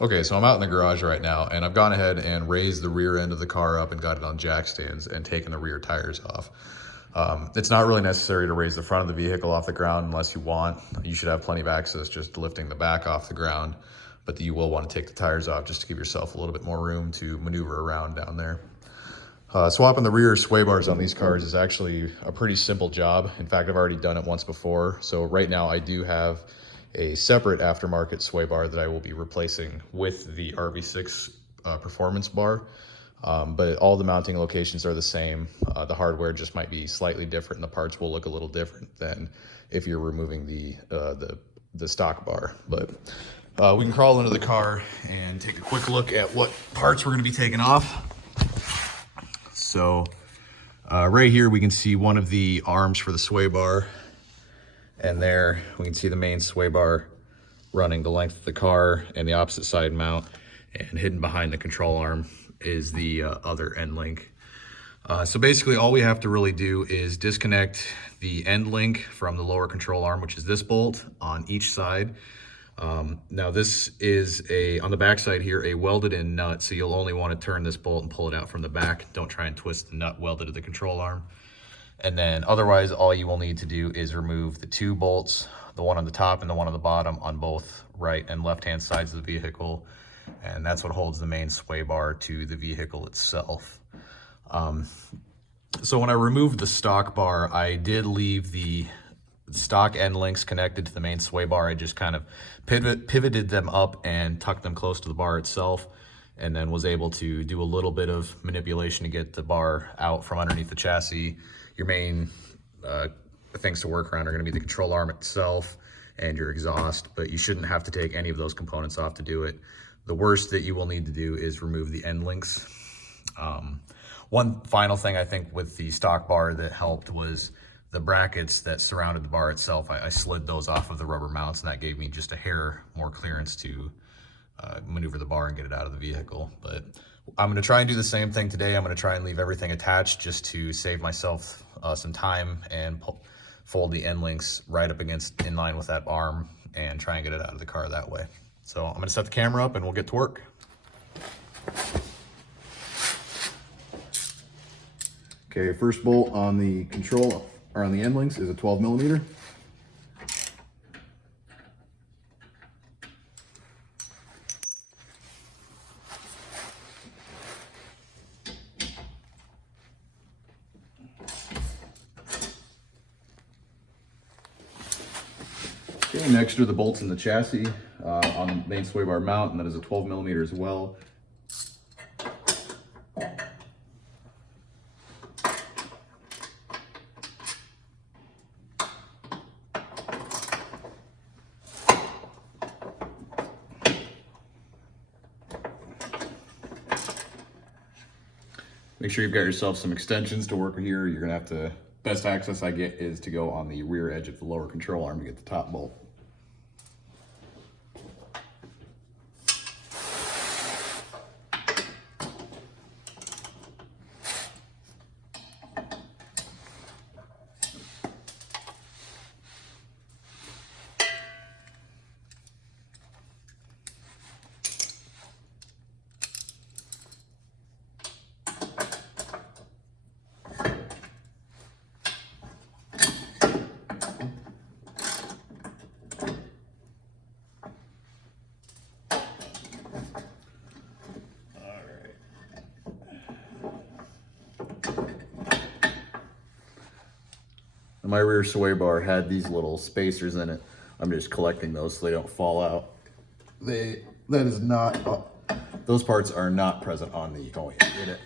Okay, so I'm out in the garage right now, and I've gone ahead and raised the rear end of the car up and got it on jack stands and taken the rear tires off. It's not really necessary to raise the front of the vehicle off the ground unless you want. You should have plenty of access just lifting the back off the ground, but you will want to take the tires off just to give yourself a little bit more room to maneuver around down there. Swapping the rear sway bars on these cars is actually a pretty simple job. In fact, I've already done it once before. So right now I do have a separate aftermarket sway bar that I will be replacing with the RV6 Performance bar. But all the mounting locations are the same. The hardware just might be slightly different, and the parts will look a little different than if you're removing the stock bar. But we can crawl into the car and take a quick look at what parts we're going to be taking off. So right here we can see one of the arms for the sway bar, and there we can see the main sway bar running the length of the car, and the opposite side mount, and hidden behind the control arm is the other end link. So basically all we have to really do is disconnect the end link from the lower control arm, which is this bolt on each side. Now this is on the back side here, a welded in nut, so you'll only want to turn this bolt and pull it out from the back. Don't try and twist the nut welded to the control arm. And then otherwise all you will need to do is remove the two bolts, the one on the top and the one on the bottom, on both right and left hand sides of the vehicle. And that's what holds the main sway bar to the vehicle itself. So when I removed the stock bar, I did leave the stock end links connected to the main sway bar. I just kind of pivoted them up and tucked them close to the bar itself, and then was able to do a little bit of manipulation to get the bar out from underneath the chassis. Your main things to work around are going to be the control arm itself and your exhaust, but you shouldn't have to take any of those components off to do it. The worst that you will need to do is remove the end links. One final thing I think with the stock bar that helped was the brackets that surrounded the bar itself. I slid those off of the rubber mounts, and that gave me just a hair more clearance to maneuver the bar and get it out of the vehicle. But I'm gonna try and do the same thing today. I'm gonna try and leave everything attached just to save myself some time, and fold the end links right up in line with that arm and try and get it out of the car that way. So I'm gonna set the camera up and we'll get to work. Okay, first bolt on the control, or on the end links, is a 12 millimeter. Okay, next are the bolts in the chassis on the main sway bar mount, and that is a 12 millimeter as well. Make sure you've got yourself some extensions to work here. You're gonna have to, best access I get is to go on the rear edge of the lower control arm to get the top bolt. My rear sway bar had these little spacers in it. I'm just collecting those so they don't fall out. Those parts are not present on the, oh yeah, get it.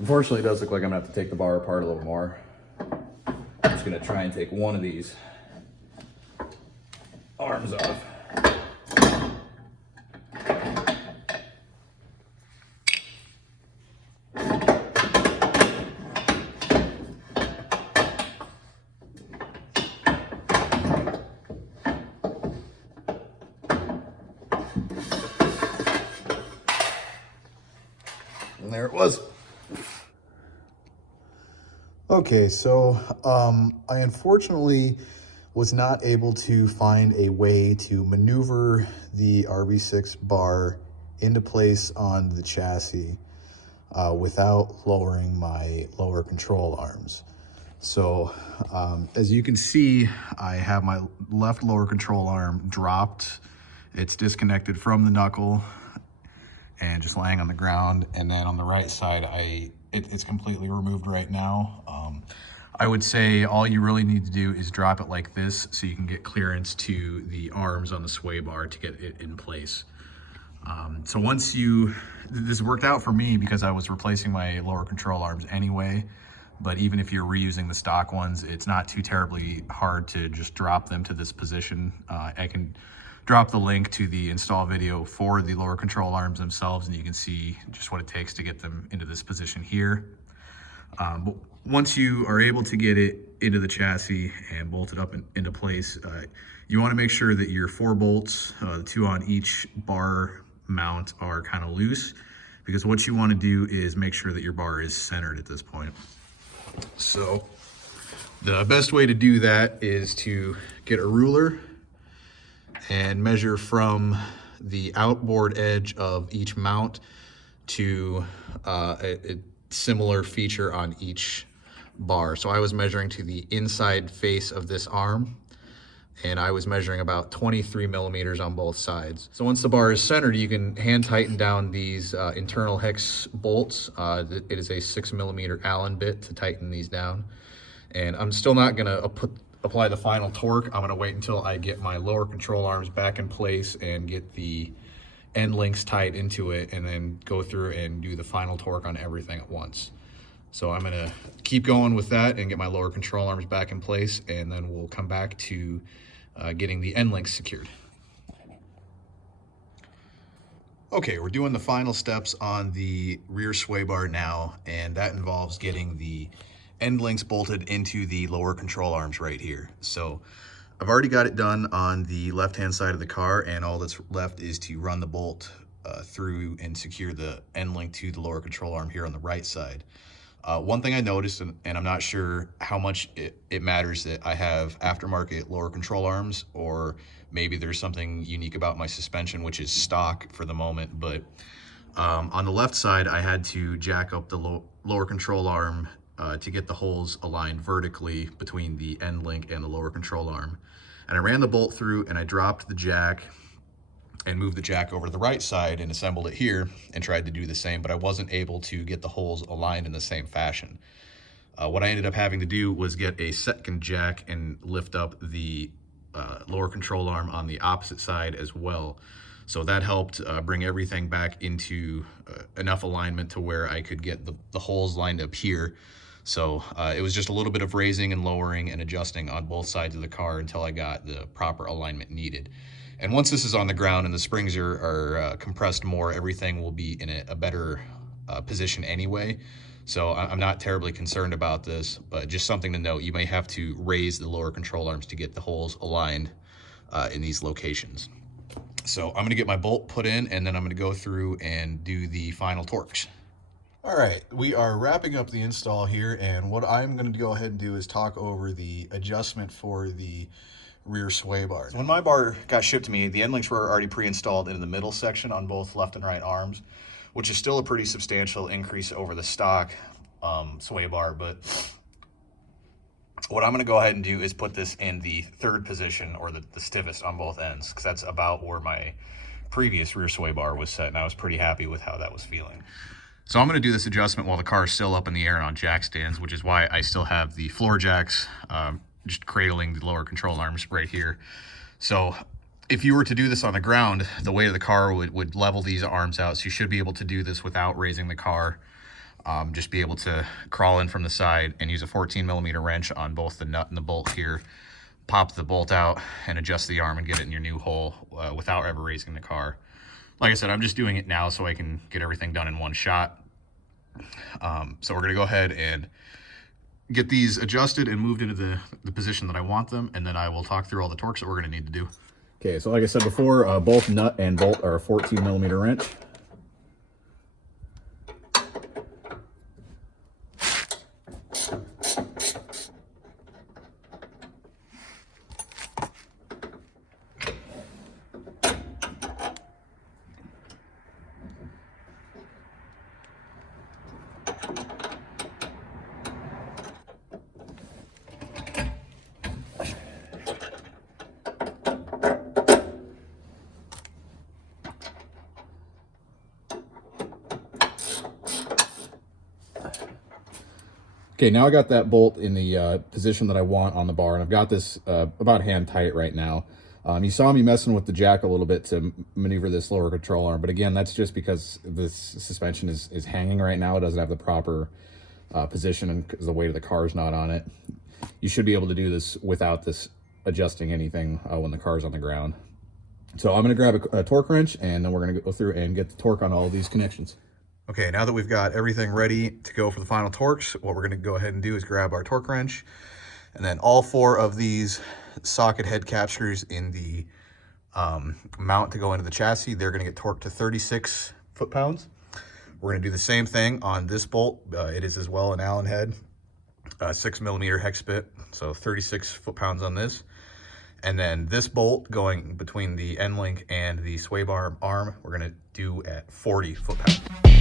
Unfortunately, it does look like I'm gonna have to take the bar apart a little more. I'm just gonna try and take one of these arms off. And there it was. Okay, so I unfortunately was not able to find a way to maneuver the RV6 bar into place on the chassis without lowering my lower control arms. So as you can see, I have my left lower control arm dropped. It's disconnected from the knuckle and just laying on the ground. And then on the right side, it's completely removed right now. I would say all you really need to do is drop it like this so you can get clearance to the arms on the sway bar to get it in place. So this worked out for me because I was replacing my lower control arms anyway, but even if you're reusing the stock ones, it's not too terribly hard to just drop them to this position. I can drop the link to the install video for the lower control arms themselves, and you can see just what it takes to get them into this position here. But once you are able to get it into the chassis and bolt it up into place, you want to make sure that your 4 bolts, the 2 on each bar mount, are kind of loose, because what you want to do is make sure that your bar is centered at this point. So the best way to do that is to get a ruler and measure from the outboard edge of each mount to a similar feature on each bar. So I was measuring to the inside face of this arm, and I was measuring about 23 millimeters on both sides. So once the bar is centered, you can hand tighten down these internal hex bolts. It is a 6 millimeter Allen bit to tighten these down. And I'm still not gonna apply the final torque. I'm gonna wait until I get my lower control arms back in place and get the end links tied into it, and then go through and do the final torque on everything at once. So I'm gonna keep going with that and get my lower control arms back in place, and then we'll come back to getting the end links secured. Okay, we're doing the final steps on the rear sway bar now, and that involves getting the end links bolted into the lower control arms right here. So I've already got it done on the left-hand side of the car, and all that's left is to run the bolt through and secure the end link to the lower control arm here on the right side. One thing I noticed, and I'm not sure how much it matters that I have aftermarket lower control arms, or maybe there's something unique about my suspension, which is stock for the moment, but on the left side, I had to jack up the lower control arm to get the holes aligned vertically between the end link and the lower control arm. And I ran the bolt through, and I dropped the jack and moved the jack over to the right side and assembled it here and tried to do the same, but I wasn't able to get the holes aligned in the same fashion. What I ended up having to do was get a second jack and lift up the lower control arm on the opposite side as well. So that helped bring everything back into enough alignment to where I could get the holes lined up here. So it was just a little bit of raising and lowering and adjusting on both sides of the car until I got the proper alignment needed. And once this is on the ground and the springs are compressed more, everything will be in a better position anyway. So I'm not terribly concerned about this, but just something to note, you may have to raise the lower control arms to get the holes aligned in these locations. So I'm gonna get my bolt put in, and then I'm gonna go through and do the final torques. All right, we are wrapping up the install here, and what I'm going to go ahead and do is talk over the adjustment for the rear sway bar. So when my bar got shipped to me, the end links were already pre-installed in the middle section on both left and right arms, which is still a pretty substantial increase over the stock sway bar, but what I'm going to go ahead and do is put this in the third position, or the stiffest on both ends, because that's about where my previous rear sway bar was set, and I was pretty happy with how that was feeling. So I'm going to do this adjustment while the car is still up in the air on jack stands, which is why I still have the floor jacks just cradling the lower control arms right here. So if you were to do this on the ground, the weight of the car would level these arms out. So you should be able to do this without raising the car. Just be able to crawl in from the side and use a 14 millimeter wrench on both the nut and the bolt here, pop the bolt out and adjust the arm and get it in your new hole without ever raising the car. Like I said, I'm just doing it now so I can get everything done in one shot. So we're gonna go ahead and get these adjusted and moved into the position that I want them, and then I will talk through all the torques that we're gonna need to do. Okay, so like I said before, both nut and bolt are a 14 millimeter wrench. Okay, now I got that bolt in the position that I want on the bar, and I've got this about hand tight right now. You saw me messing with the jack a little bit to maneuver this lower control arm, but again, that's just because this suspension is hanging right now. It doesn't have the proper position, and because the weight of the car is not on it. You should be able to do this without this adjusting anything when the car's on the ground. So I'm going to grab a torque wrench, and then we're going to go through and get the torque on all of these connections. Okay, now that we've got everything ready to go for the final torques, what we're going to go ahead and do is grab our torque wrench, and then all 4 of these socket head captures in the mount to go into the chassis, they're going to get torqued to 36 foot-pounds. We're going to do the same thing on this bolt. It is as well an Allen head, 6mm hex bit, so 36 foot-pounds on this. And then this bolt going between the end link and the sway bar arm, we're going to do at 40 foot-pounds.